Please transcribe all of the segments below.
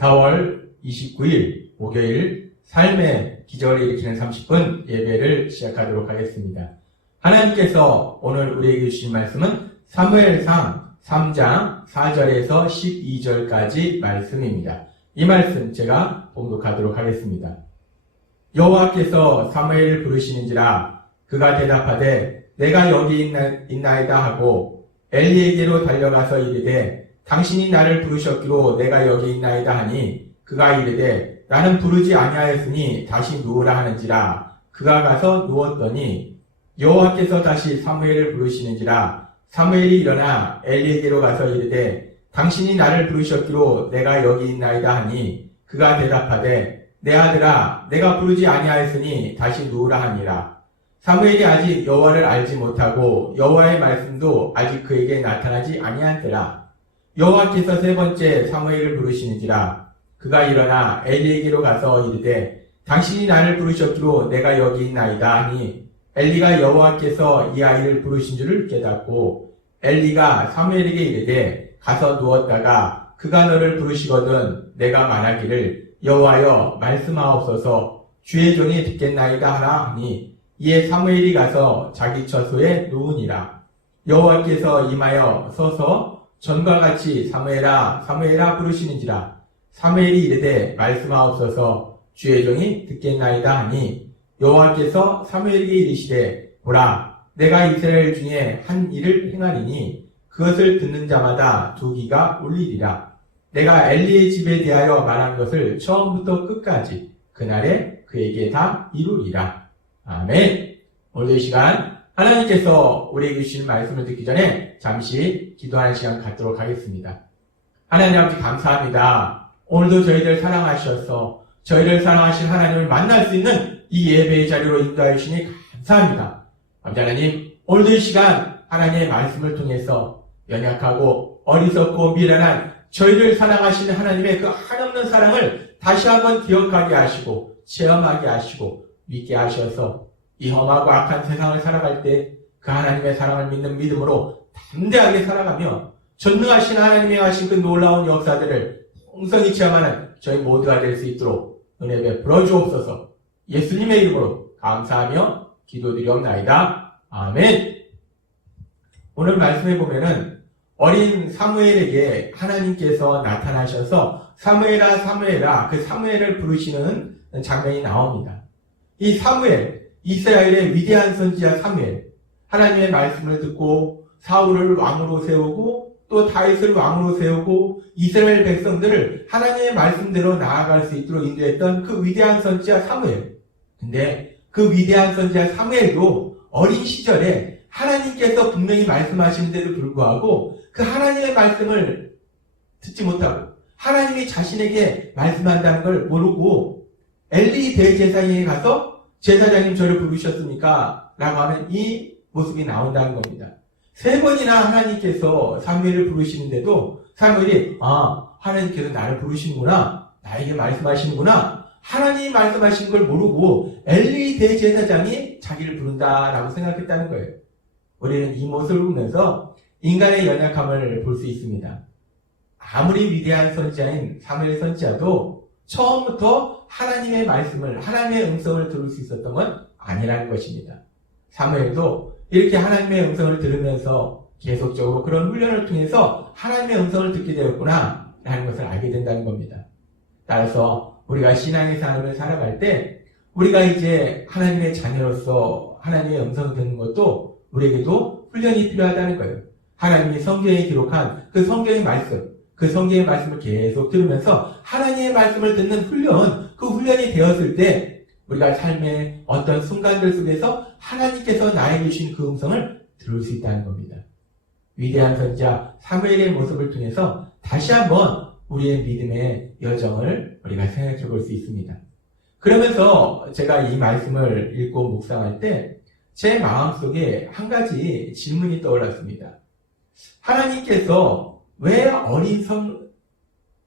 4월 29일 목요일 삶의 기적을 일으키는 30분 예배를 시작하도록 하겠습니다. 하나님께서 오늘 우리에게 주신 말씀은 사무엘상 3장 4절에서 12절까지 말씀입니다. 이 말씀 제가 봉독하도록 하겠습니다. 여호와께서 사무엘을 부르시는지라 그가 대답하되 내가 여기 있나이다 하고 엘리에게로 달려가서 이르되 당신이 나를 부르셨기로 내가 여기 있나이다 하니 그가 이르되 나는 부르지 아니하였으니 다시 누우라 하는지라 그가 가서 누웠더니 여호와께서 다시 사무엘을 부르시는지라 사무엘이 일어나 엘리에게로 가서 이르되 당신이 나를 부르셨기로 내가 여기 있나이다 하니 그가 대답하되 내 아들아 내가 부르지 아니하였으니 다시 누우라 하니라. 사무엘이 아직 여호와를 알지 못하고 여호와의 말씀도 아직 그에게 나타나지 아니한 때라. 여호와께서 세 번째 사무엘을 부르시는지라 그가 일어나 엘리에게로 가서 이르되 당신이 나를 부르셨기로 내가 여기 있나이다 하니 엘리가 여호와께서 이 아이를 부르신 줄을 깨닫고 엘리가 사무엘에게 이르되 가서 누웠다가 그가 너를 부르시거든 내가 말하기를 여호와여 말씀하옵소서 주의 종이 듣겠나이다 하라 하니 이에 사무엘이 가서 자기 처소에 누우니라. 여호와께서 임하여 서서 전과 같이 사무엘아 사무엘아 부르시는지라 사무엘이 이르되 말씀하옵소서 주의 종이 듣겠나이다 하니 여호와께서 사무엘에게 이르시되 보라 내가 이스라엘 중에 한 일을 행하리니 그것을 듣는 자마다 두 귀가 울리리라. 내가 엘리의 집에 대하여 말한 것을 처음부터 끝까지 그날에 그에게 다 이루리라. 아멘. 오늘 이 시간 하나님께서 우리에게 주신 말씀을 듣기 전에 잠시 기도하는 시간 갖도록 하겠습니다. 하나님 아버지 감사합니다. 오늘도 저희들 사랑하셔서 저희를 사랑하신 하나님을 만날 수 있는 이 예배의 자리로 인도하여 주시니 감사합니다. 아버지 하나님 오늘도 이 시간 하나님의 말씀을 통해서 연약하고 어리석고 미련한 저희를 사랑하시는 하나님의 그 한없는 사랑을 다시 한번 기억하게 하시고 체험하게 하시고 믿게 하셔서 이 험하고 악한 세상을 살아갈 때 그 하나님의 사랑을 믿는 믿음으로 담대하게 살아가며 전능하신 하나님이 하신 그 놀라운 역사들을 풍성히 체험하는 저희 모두가 될 수 있도록 은혜 베풀어 주옵소서. 예수님의 이름으로 감사하며 기도드리옵나이다. 아멘. 오늘 말씀에 보면은 어린 사무엘에게 하나님께서 나타나셔서 사무엘아 사무엘아 그 사무엘을 부르시는 장면이 나옵니다. 이 사무엘 이스라엘의 위대한 선지자 사무엘 하나님의 말씀을 듣고 사울을 왕으로 세우고 또 다윗을 왕으로 세우고 이스라엘 백성들을 하나님의 말씀대로 나아갈 수 있도록 인도했던 그 위대한 선지자 사무엘. 근데 그 위대한 선지자 사무엘도 어린 시절에 하나님께서 분명히 말씀하시는데도 불구하고 그 하나님의 말씀을 듣지 못하고 하나님이 자신에게 말씀한다는 걸 모르고 엘리 대제사장에게 가서 제사장님 저를 부르셨습니까? 라고 하는 이 모습이 나온다는 겁니다. 세 번이나 하나님께서 사무엘을 부르시는데도 사무엘이 하나님께서 나를 부르시는구나 나에게 말씀하시는구나 하나님이 말씀하신 걸 모르고 엘리 대제사장이 자기를 부른다라고 생각했다는 거예요. 우리는 이 모습을 보면서 인간의 연약함을 볼 수 있습니다. 아무리 위대한 선지자인 사무엘 선지자도 처음부터 하나님의 말씀을 하나님의 음성을 들을 수 있었던 건 아니라는 것입니다. 사무엘도 이렇게 하나님의 음성을 들으면서 계속적으로 그런 훈련을 통해서 하나님의 음성을 듣게 되었구나 라는 것을 알게 된다는 겁니다. 따라서 우리가 신앙의 삶을 살아갈 때 우리가 이제 하나님의 자녀로서 하나님의 음성을 듣는 것도 우리에게도 훈련이 필요하다는 거예요. 하나님이 성경에 기록한 그 성경의 말씀 그 성경의 말씀을 계속 들으면서 하나님의 말씀을 듣는 훈련 그 훈련이 되었을 때 우리가 삶의 어떤 순간들 속에서 하나님께서 나에게 주신 그 음성을 들을 수 있다는 겁니다. 위대한 선지자 사무엘의 모습을 통해서 다시 한번 우리의 믿음의 여정을 우리가 생각해 볼 수 있습니다. 그러면서 제가 이 말씀을 읽고 묵상할 때 제 마음속에 한 가지 질문이 떠올랐습니다. 하나님께서 왜 어린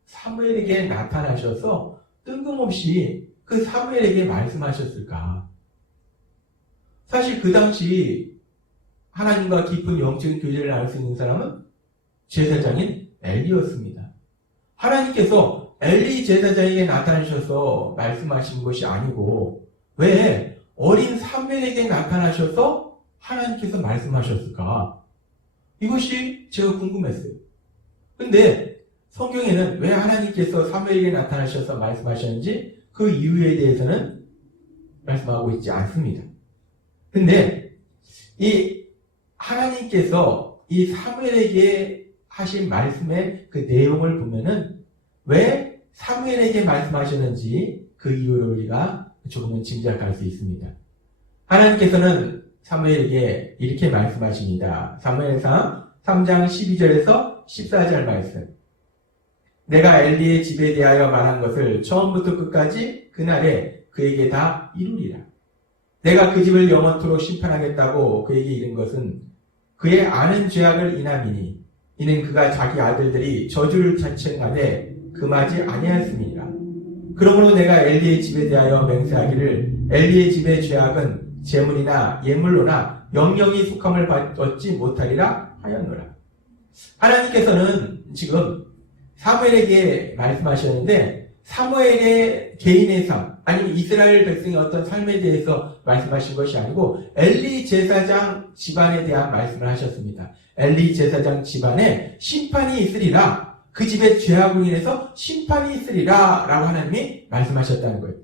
사무엘에게 나타나셔서 뜬금없이 그 사무엘에게 말씀하셨을까? 사실 그 당시 하나님과 깊은 영적인 교제를 나눌 수 있는 사람은 제사장인 엘리였습니다. 하나님께서 엘리 제사장에게 나타나셔서 말씀하신 것이 아니고 왜 어린 사무엘에게 나타나셔서 하나님께서 말씀하셨을까? 이것이 제가 궁금했어요. 근데 성경에는 왜 하나님께서 사무엘에게 나타나셔서 말씀하셨는지 그 이유에 대해서는 말씀하고 있지 않습니다. 근데 이 하나님께서 이 사무엘에게 하신 말씀의 그 내용을 보면은 왜 사무엘에게 말씀하셨는지 그 이유를 우리가 조금은 짐작할 수 있습니다. 하나님께서는 사무엘에게 이렇게 말씀하십니다. 사무엘상 3장 12절에서 14절 말씀. 내가 엘리의 집에 대하여 말한 것을 처음부터 끝까지 그날에 그에게 다 이루리라. 내가 그 집을 영원토록 심판하겠다고 그에게 이른 것은 그의 아는 죄악을 인함이니 이는 그가 자기 아들들이 저주를 자청하되 금하지 아니하였음이니라. 그러므로 내가 엘리의 집에 대하여 맹세하기를 엘리의 집의 죄악은 제물이나 예물로나 영영이 속함을 얻지 못하리라 하였노라. 하나님께서는 지금 사무엘에게 말씀하셨는데 사무엘의 개인의 삶 아니면 이스라엘 백성의 어떤 삶에 대해서 말씀하신 것이 아니고 엘리 제사장 집안에 대한 말씀을 하셨습니다. 엘리 제사장 집안에 심판이 있으리라. 그 집에 죄악으로 인해서 심판이 있으리라 라고 하나님이 말씀하셨다는 거예요.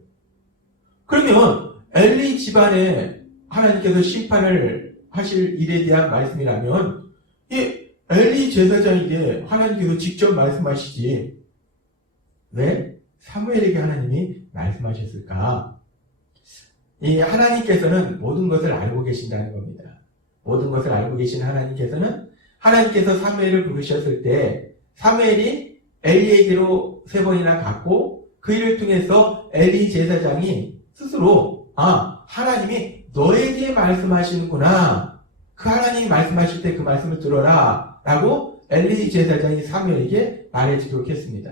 그러면 엘리 집안에 하나님께서 심판을 하실 일에 대한 말씀이라면 이 엘리 제사장에게 하나님께서 직접 말씀하시지 왜 사무엘에게 하나님이 말씀하셨을까? 이 하나님께서는 모든 것을 알고 계신다는 겁니다. 모든 것을 알고 계신 하나님께서는 하나님께서 사무엘을 부르셨을 때 사무엘이 엘리에게로 3번이나 갔고 그 일을 통해서 엘리 제사장이 스스로 하나님이 너에게 말씀하시는구나. 그 하나님이 말씀하실 때 그 말씀을 들어라 라고 엘리 제사장이 사무엘에게 말해주도록 했습니다.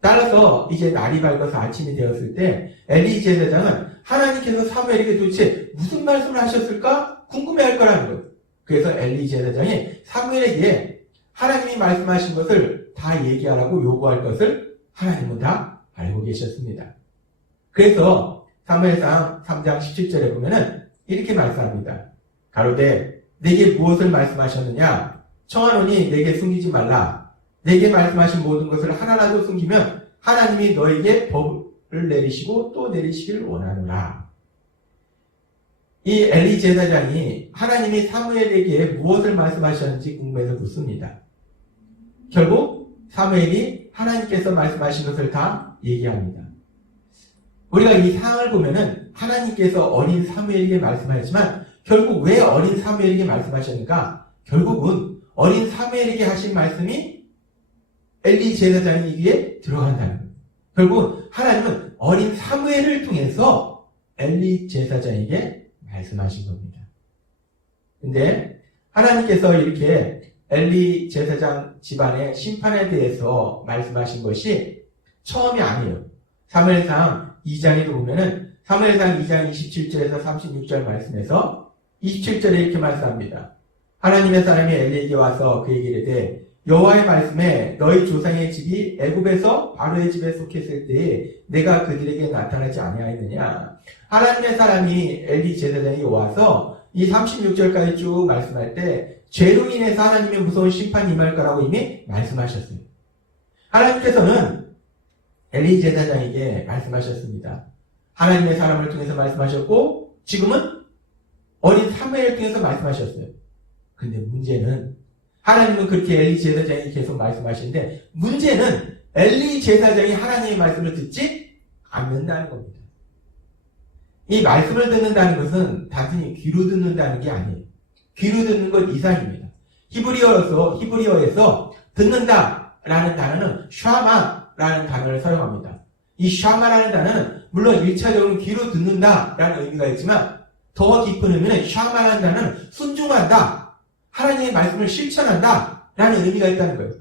따라서 이제 날이 밝아서 아침이 되었을 때 엘리 제사장은 하나님께서 사무엘에게 도대체 무슨 말씀을 하셨을까 궁금해할 거라는 거예요. 그래서 엘리 제사장이 사무엘에게 하나님이 말씀하신 것을 다 얘기하라고 요구할 것을 하나님은 다 알고 계셨습니다. 그래서 사무엘상 3장 17절에 보면은 이렇게 말씀합니다. 가로되 내게 무엇을 말씀하셨느냐? 청하노니 내게 숨기지 말라. 내게 말씀하신 모든 것을 하나라도 숨기면 하나님이 너에게 법을 내리시고 또 내리시기를 원하노라. 이 엘리 제사장이 하나님이 사무엘에게 무엇을 말씀하셨는지 궁금해서 묻습니다. 결국 사무엘이 하나님께서 말씀하신 것을 다 얘기합니다. 우리가 이 상황을 보면은 하나님께서 어린 사무엘에게 말씀하셨지만 결국 왜 어린 사무엘에게 말씀하셨는가? 결국은 어린 사무엘에게 하신 말씀이 엘리 제사장의 귀에 들어간다는 거예요. 결국 하나님은 어린 사무엘을 통해서 엘리 제사장에게 말씀하신 겁니다. 근데 하나님께서 이렇게 엘리 제사장 집안의 심판에 대해서 말씀하신 것이 처음이 아니에요. 사무엘상 2장에도 보면은 사무엘상 2장 27절에서 36절 말씀에서 27절에 이렇게 말씀합니다. 하나님의 사람이 엘리에게 와서 그에게 이르되 여호와의 말씀에 너희 조상의 집이 애굽에서 바로의 집에 속했을 때에 내가 그들에게 나타나지 아니하였느냐. 하나님의 사람이 엘리 제사장이 와서 이 36절까지 쭉 말씀할 때 죄로 인해서 하나님의 무서운 심판이 임할 거라고 이미 말씀하셨어요. 하나님께서는 엘리 제사장에게 말씀하셨습니다. 하나님의 사람을 통해서 말씀하셨고 지금은 어린 사무엘을 통해서 말씀하셨어요. 근데 문제는 하나님은 그렇게 엘리 제사장이 계속 말씀하시는데 문제는 엘리 제사장이 하나님의 말씀을 듣지 않는다는 겁니다. 이 말씀을 듣는다는 것은 단순히 귀로 듣는다는 게 아니에요. 귀로 듣는 것 이상입니다. 히브리어에서 듣는다라는 단어는 샤마라는 단어를 사용합니다. 이 샤마라는 단어는 물론 1차적으로 귀로 듣는다라는 의미가 있지만 더 깊은 의미는 샤마라는 단어는 순종한다. 하나님의 말씀을 실천한다. 라는 의미가 있다는 거예요.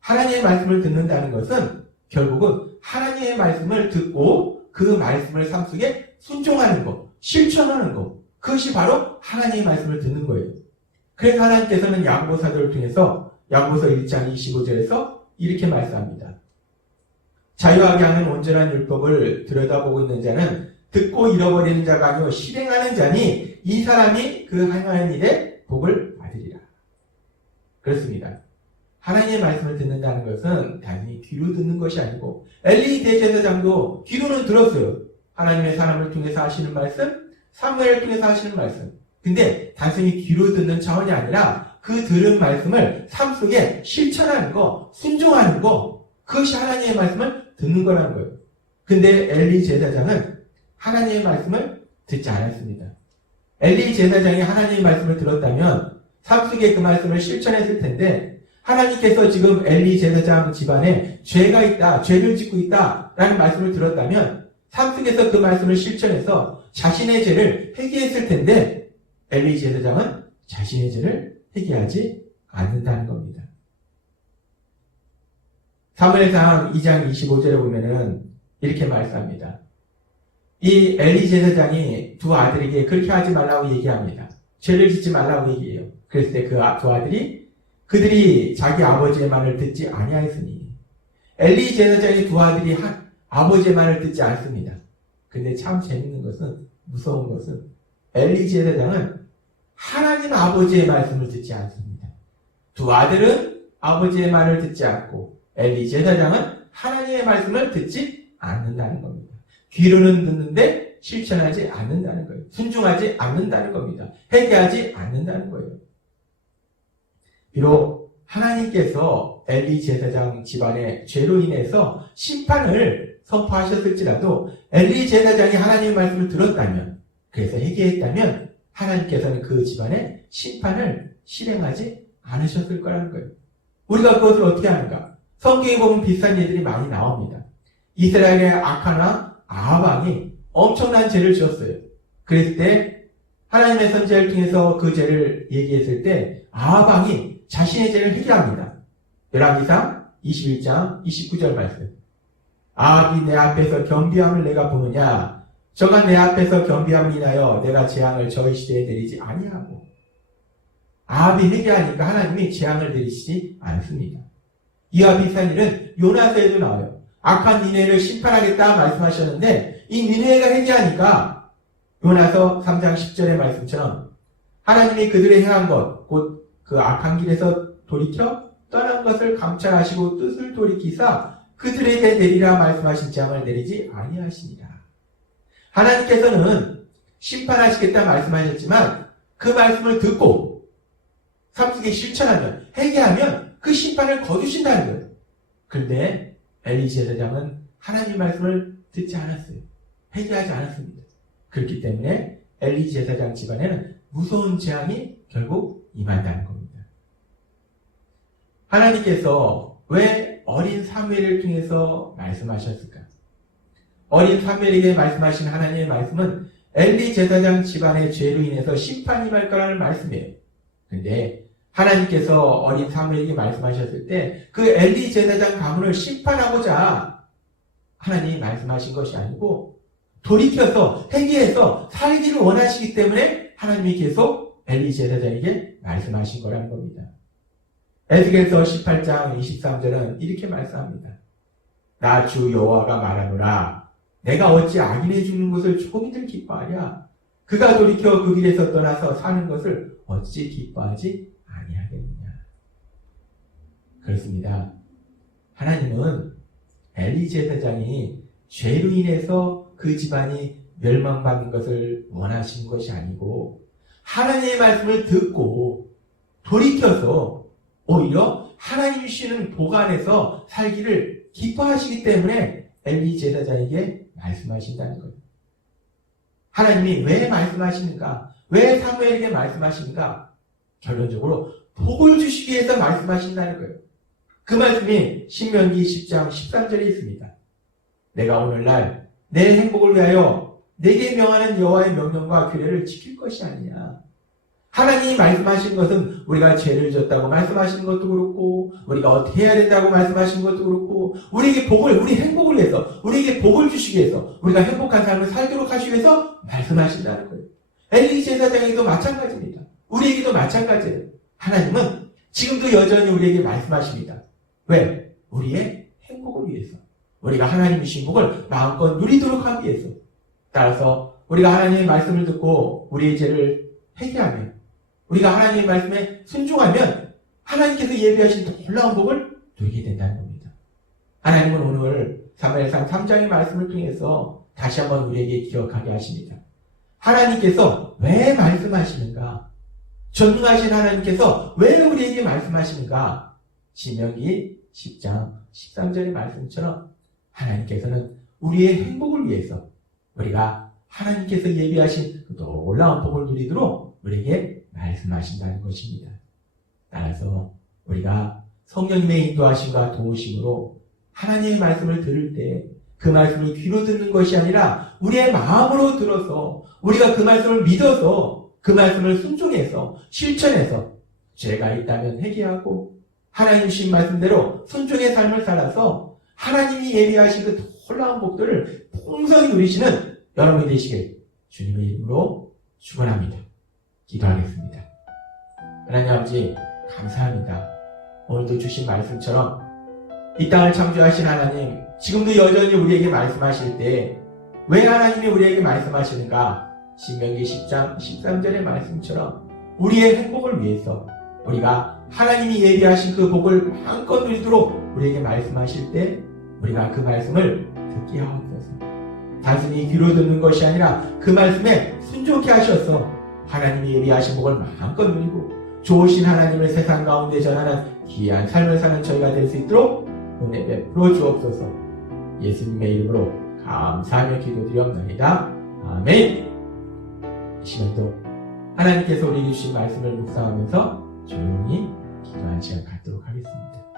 하나님의 말씀을 듣는다는 것은 결국은 하나님의 말씀을 듣고 그 말씀을 삶 속에 순종하는 것, 실천하는 것. 그것이 바로 하나님의 말씀을 듣는 거예요. 그래서 하나님께서는 야고보 사도를 통해서 야고보서 1장 25절에서 이렇게 말씀합니다. 자유하게 하는 온전한 율법을 들여다보고 있는 자는 듣고 잃어버리는 자가 아니요 실행하는 자니 이 사람이 그 행하는 일에 복을 받으리라. 그렇습니다. 하나님의 말씀을 듣는다는 것은 단순히 귀로 듣는 것이 아니고 엘리 대제사장도 귀로는 들었어요. 하나님의 사람을 통해서 하시는 말씀, 사무엘을 통해서 하시는 말씀. 근데 단순히 귀로 듣는 차원이 아니라 그 들은 말씀을 삶 속에 실천하는 거, 순종하는 거, 그것이 하나님의 말씀을 듣는 거라는 거예요. 근데 엘리 제사장은 하나님의 말씀을 듣지 않았습니다. 엘리 제사장이 하나님의 말씀을 들었다면 삶 속에 그 말씀을 실천했을 텐데 하나님께서 지금 엘리 제사장 집안에 죄가 있다, 죄를 짓고 있다라는 말씀을 들었다면 삶 속에서 그 말씀을 실천해서 자신의 죄를 회개했을 텐데 엘리 제사장은 자신의 죄를 회개하지 않는다는 겁니다. 사무엘상 2장 25절에 보면은 이렇게 말씀합니다. 이 엘리 제사장이 두 아들에게 그렇게 하지 말라고 얘기합니다. 죄를 짓지 말라고 얘기해요. 그랬을 때 그 두 아들이 그들이 자기 아버지의 말을 듣지 아니하였으니 엘리 제사장의 두 아들이 아버지의 말을 듣지 않습니다. 근데 참 재밌는 것은 무서운 것은 엘리 제사장은 하나님 아버지의 말씀을 듣지 않습니다. 두 아들은 아버지의 말을 듣지 않고 엘리 제사장은 하나님의 말씀을 듣지 않는다는 겁니다. 귀로는 듣는데 실천하지 않는다는 거예요. 순종하지 않는다는 겁니다. 회개하지 않는다는 거예요. 비록 하나님께서 엘리 제사장 집안의 죄로 인해서 심판을 선포하셨을지라도 엘리 제사장이 하나님의 말씀을 들었다면, 그래서 회개했다면 하나님께서는 그 집안의 심판을 실행하지 않으셨을 거라는 거예요. 우리가 그것을 어떻게 하는가? 성경에 보면 비슷한 예들이 많이 나옵니다. 이스라엘의 아카나 아합왕이 엄청난 죄를 지었어요. 그랬을 때 하나님의 선지자를 통해서 그 죄를 얘기했을 때 아합왕이 자신의 죄를 회개합니다. 열왕기상 21장 29절 말씀. 아합이 내 앞에서 겸비함을 내가 보느냐? 저가 내 앞에서 겸비함을 인하여 내가 재앙을 저희 시대에 내리지 아니하고. 아합이 회개하니까 하나님이 재앙을 내리시지 않습니다. 이와 비슷한 일은 요나서에도 나와요. 악한 니네를 심판하겠다 말씀하셨는데 이 니네가 회개하니까 요나서 3장 10절의 말씀처럼 하나님이 그들의 행한 것, 곧 그 악한 길에서 돌이켜 떠난 것을 감찰하시고 뜻을 돌이키사 그들에게 내리라 말씀하신 재앙을 내리지 아니하시니라. 하나님께서는 심판하시겠다 말씀하셨지만 그 말씀을 듣고 삶 속에 실천하면, 회개하면 그 심판을 거두신다는 거예요. 그런데 엘리 제사장은 하나님 말씀을 듣지 않았어요. 회개하지 않았습니다. 그렇기 때문에 엘리 제사장 집안에는 무서운 재앙이 결국 임한다는 겁니다. 하나님께서 왜 어린 사무엘을 통해서 말씀하셨을까? 어린 사무엘에게 말씀하신 하나님의 말씀은 엘리 제사장 집안의 죄로 인해서 심판이 임할 거라는 말씀이에요. 그런데 하나님께서 어린 사무엘에게 말씀하셨을 때 그 엘리 제사장 가문을 심판하고자 하나님이 말씀하신 것이 아니고 돌이켜서 회개해서 살기를 원하시기 때문에 하나님이 계속 엘리 제사장에게 말씀하신 거라는 겁니다. 에스겔서 18장 23절은 이렇게 말씀합니다. 나 주 여호와가 말하노라. 내가 어찌 악인의 죽는 것을 조금이들 기뻐하랴. 그가 돌이켜 그 길에서 떠나서 사는 것을 어찌 기뻐하지 아니하겠느냐. 그렇습니다. 하나님은 엘리 제사장이 죄로 인해서 그 집안이 멸망받는 것을 원하신 것이 아니고 하나님의 말씀을 듣고 돌이켜서 오히려 하나님이 주시는 복 안에서 살기를 기뻐하시기 때문에 엘리 제사장에게 말씀하신다는 거예요. 하나님이 왜 말씀하시는가? 왜 사무엘에게 말씀하시는가? 결론적으로 복을 주시기 위해서 말씀하신다는 거예요. 그 말씀이 신명기 10장 13절에 있습니다. 내가 오늘날 내 행복을 위하여 내게 명하는 여호와의 명령과 규례를 지킬 것이 아니냐. 하나님이 말씀하신 것은 우리가 죄를 졌다고 말씀하시는 것도 그렇고 우리가 어떻게 해야 된다고 말씀하시는 것도 그렇고 우리에게 복을, 우리 행복을 위해서 우리에게 복을 주시기 위해서 우리가 행복한 삶을 살도록 하시기 위해서 말씀하신다는 거예요. 엘리 제사장에도 마찬가지입니다. 우리에게도 마찬가지예요. 하나님은 지금도 여전히 우리에게 말씀하십니다. 왜? 우리의 행복을 위해서, 우리가 하나님 주신 복을 마음껏 누리도록 하기 위해서. 따라서 우리가 하나님의 말씀을 듣고 우리의 죄를 회개하며 우리가 하나님의 말씀에 순종하면 하나님께서 예비하신 놀라운 복을 누리게 된다는 겁니다. 하나님은 오늘 사무엘상 3장의 말씀을 통해서 다시 한번 우리에게 기억하게 하십니다. 하나님께서 왜 말씀하시는가? 전능하신 하나님께서 왜 우리에게 말씀하시는가? 신명기 10장 13절의 말씀처럼 하나님께서는 우리의 행복을 위해서 우리가 하나님께서 예비하신 그 놀라운 복을 누리도록 우리에게 말씀하신다는 것입니다. 따라서 우리가 성령님의 인도하심과 도우심으로 하나님의 말씀을 들을 때 그 말씀을 귀로 듣는 것이 아니라 우리의 마음으로 들어서 우리가 그 말씀을 믿어서 그 말씀을 순종해서 실천해서 죄가 있다면 회개하고 하나님 주신 말씀대로 순종의 삶을 살아서 하나님이 예비하신 그 놀라운 복들을 풍성히 누리시는 여러분이 되시길 주님의 이름으로 축원합니다. 기도하겠습니다. 하나님 아버지 감사합니다. 오늘도 주신 말씀처럼 이 땅을 창조하신 하나님 지금도 여전히 우리에게 말씀하실 때 왜 하나님이 우리에게 말씀하시는가? 신명기 10장 13절의 말씀처럼 우리의 행복을 위해서 우리가 하나님이 예비하신 그 복을 마음껏 누리도록 우리에게 말씀하실 때 우리가 그 말씀을 듣게 하옵소서. 단순히 귀로 듣는 것이 아니라 그 말씀에 순종케 하셔서 하나님이 예비하신 복을 마음껏 누리고 좋으신 하나님을 세상 가운데 전하는 귀한 삶을 사는 저희가 될 수 있도록 은혜 베풀어 주옵소서. 예수님의 이름으로 감사하며 기도드리옵나이다. 아멘. 이 시간도 하나님께서 우리에게 주신 말씀을 묵상하면서 조용히 기도한 시간 갖도록 하겠습니다.